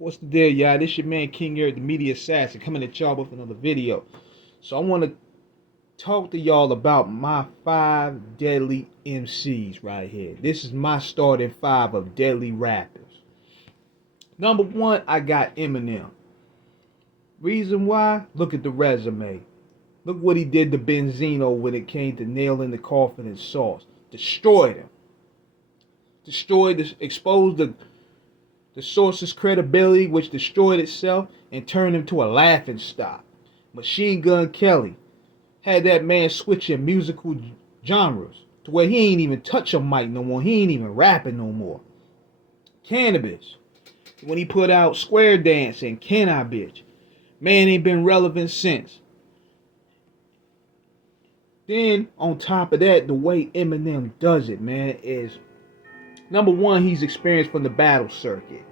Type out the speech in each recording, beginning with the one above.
What's the deal, y'all? This your man King Eric, the media assassin, coming at y'all with another video. So I want to talk to y'all about my 5 deadly MCs right here. This is my starting 5 of deadly rappers. Number 1, I got Eminem. Reason why? Look at the resume. Look what he did to Benzino when it came to nailing the coffin and sauce. Destroyed him. Exposed the source's credibility, which destroyed itself and turned him to a laughing stock. Machine Gun Kelly had that man switching musical genres to where he ain't even touch a mic no more. He ain't even rapping no more. Cannabis, when he put out Square Dance and Can I Bitch, man ain't been relevant since. Then on top of that, the way Eminem does it, man, is number 1, he's experienced from the battle circuit.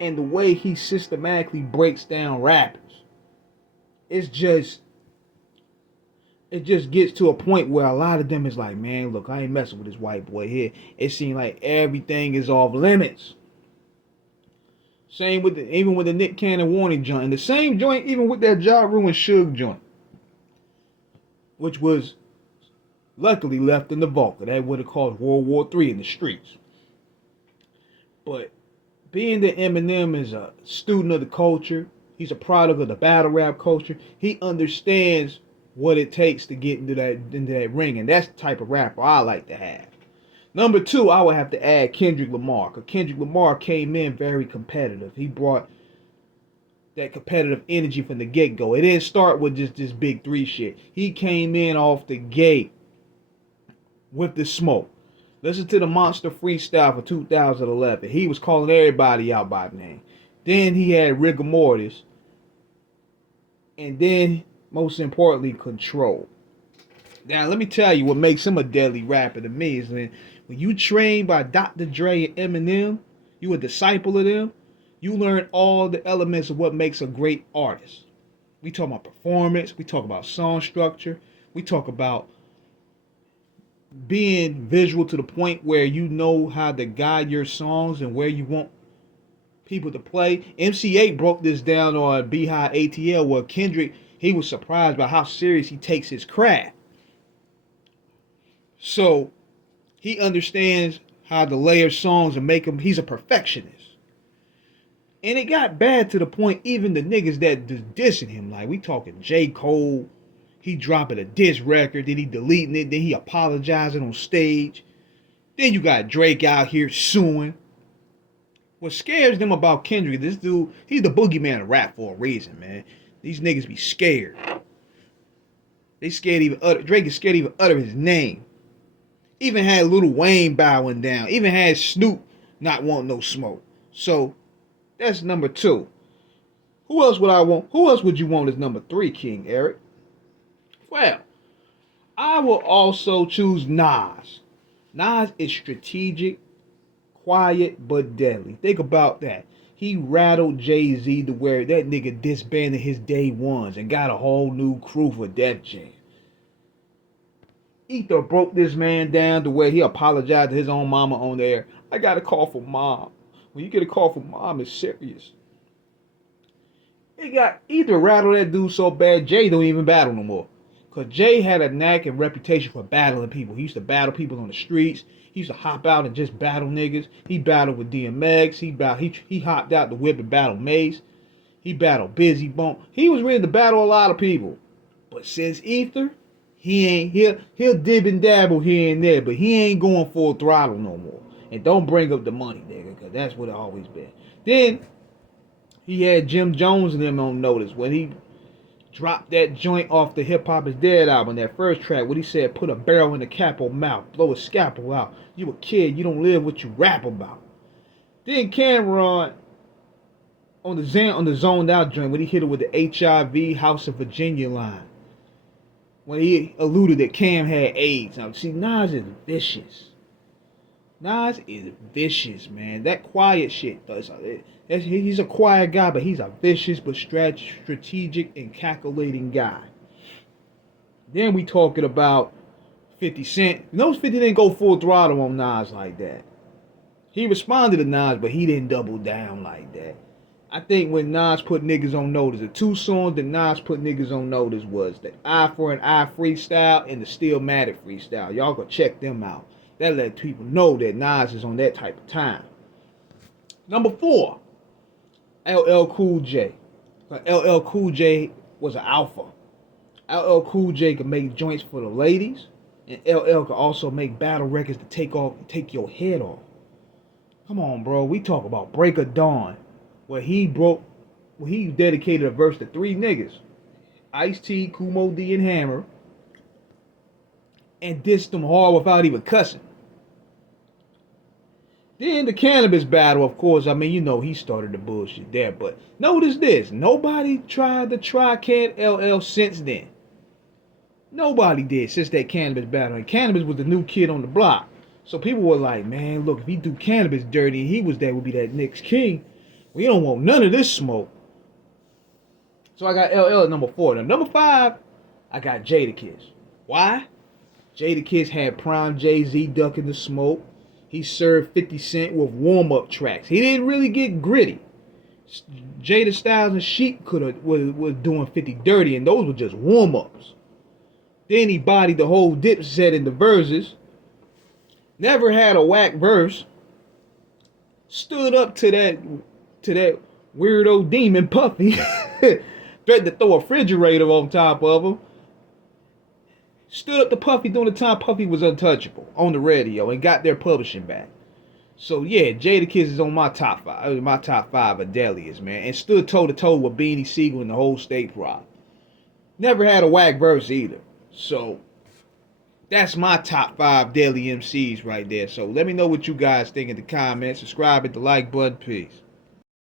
And the way he systematically breaks down rappers, it just gets to a point where a lot of them is like, man, look, I ain't messing with this white boy here. It seems like everything is off limits. Same with even with the Nick Cannon Warning joint, and the same joint even with that Ja Rule and Suge joint, which was luckily left in the vault. That would have caused World War III in the streets. But being that Eminem is a student of the culture, he's a product of the battle rap culture, he understands what it takes to get into that ring, and that's the type of rapper I like to have. Number 2, I would have to add Kendrick Lamar, because Kendrick Lamar came in very competitive. He brought that competitive energy from the get-go. It didn't start with just this big 3 shit. He came in off the gate with the smoke. Listen to the Monster Freestyle for 2011. He was calling everybody out by name. Then he had Rigor Mortis. And then, most importantly, Control. Now, let me tell you what makes him a deadly rapper to me is when you train by Dr. Dre and Eminem, you a disciple of them, you learn all the elements of what makes a great artist. We talk about performance, we talk about song structure, we talk about being visual to the point where you know how to guide your songs and where you want people to play. MC8 broke this down on Beehive ATL, where Kendrick, he was surprised by how serious he takes his craft. So he understands how to layer songs and make them. He's a perfectionist. And it got bad to the point even the niggas that just dissing him, like we talking J. Cole, he dropping a diss record, then he deleting it, then he apologizing on stage. Then you got Drake out here suing. What scares them about Kendrick, this dude, he's the boogeyman of rap for a reason, man. These niggas be scared. They scared even utter, Drake is scared to even utter his name. Even had Lil Wayne bowing down. Even had Snoop not wanting no smoke. So that's number 2. Who else would I want? Who else would you want as number 3, King Eric? Well, I will also choose Nas. Nas is strategic, quiet, but deadly. Think about that. He rattled Jay-Z to where that nigga disbanded his day ones and got a whole new crew for Def Jam. Ether broke this man down to where he apologized to his own mama on there. I got a call from mom. When you get a call from mom, it's serious. He got Ether rattled that dude so bad, Jay don't even battle no more. Because Jay had a knack and reputation for battling people. He used to battle people on the streets. He used to hop out and just battle niggas. He battled with DMX. He hopped out the whip and battled Mace. He battled Busy Bone. He was ready to battle a lot of people. But since Ether, he'll dib and dabble here and there, but he ain't going full throttle no more. And don't bring up the money, nigga, because that's what it always been. Then he had Jim Jones and them on notice when he dropped that joint off the Hip Hop Is Dead album, that first track, when he said, put a barrel in the capo mouth, blow a scalpel out. You a kid, you don't live what you rap about. Then Cameron on the Zoned Out joint, when he hit it with the HIV House of Virginia line. When he alluded that Cam had AIDS. Now, see, Nas is vicious. Nas is vicious, man. That quiet shit does. He's a quiet guy, but he's a vicious but strategic and calculating guy. Then we talking about 50 Cent. Those 50 didn't go full throttle on Nas like that. He responded to Nas, but he didn't double down like that. I think when Nas put niggas on notice, the two songs that Nas put niggas on notice was the Eye for an Eye freestyle and the Stillmatic freestyle. Y'all go check them out. That let people know that Nas is on that type of time. Number 4, LL Cool J. LL Cool J was an alpha. LL Cool J could make joints for the ladies, and LL could also make battle records to take your head off. Come on, bro. We talk about Break of Dawn, where he dedicated a verse to 3 niggas, Ice-T, Kumo D, and Hammer, and dissed them hard without even cussing. Then the Cannabis battle, of course, I mean, you know, he started the bullshit there. But notice this. Nobody tried to try Can LL since then. Nobody did since that Cannabis battle. And Cannabis was the new kid on the block. So people were like, man, look, if he do Cannabis dirty and he was there, would be that next king. We don't want none of this smoke. So I got LL at number 4. Now, number 5, I got Jadakiss. Why? Jadakiss had prime Jay-Z ducking the smoke. He served 50 Cent with warm-up tracks. He didn't really get gritty. Jada Styles and Sheik was doing 50 dirty, and those were just warm-ups. Then he bodied the whole Dipset in the verses. Never had a whack verse. Stood up to that weirdo demon Puffy. Threatened to throw a refrigerator on top of him. Stood up to Puffy during the time Puffy was untouchable on the radio and got their publishing back. So yeah, Jadakiss is on my top 5. My top 5 of deadliest, man. And stood toe to toe with Beanie Siegel and the whole State Prop. Never had a whack verse either. So that's my top 5 deadly MCs right there. So let me know what you guys think in the comments. Subscribe, hit the like button. Peace.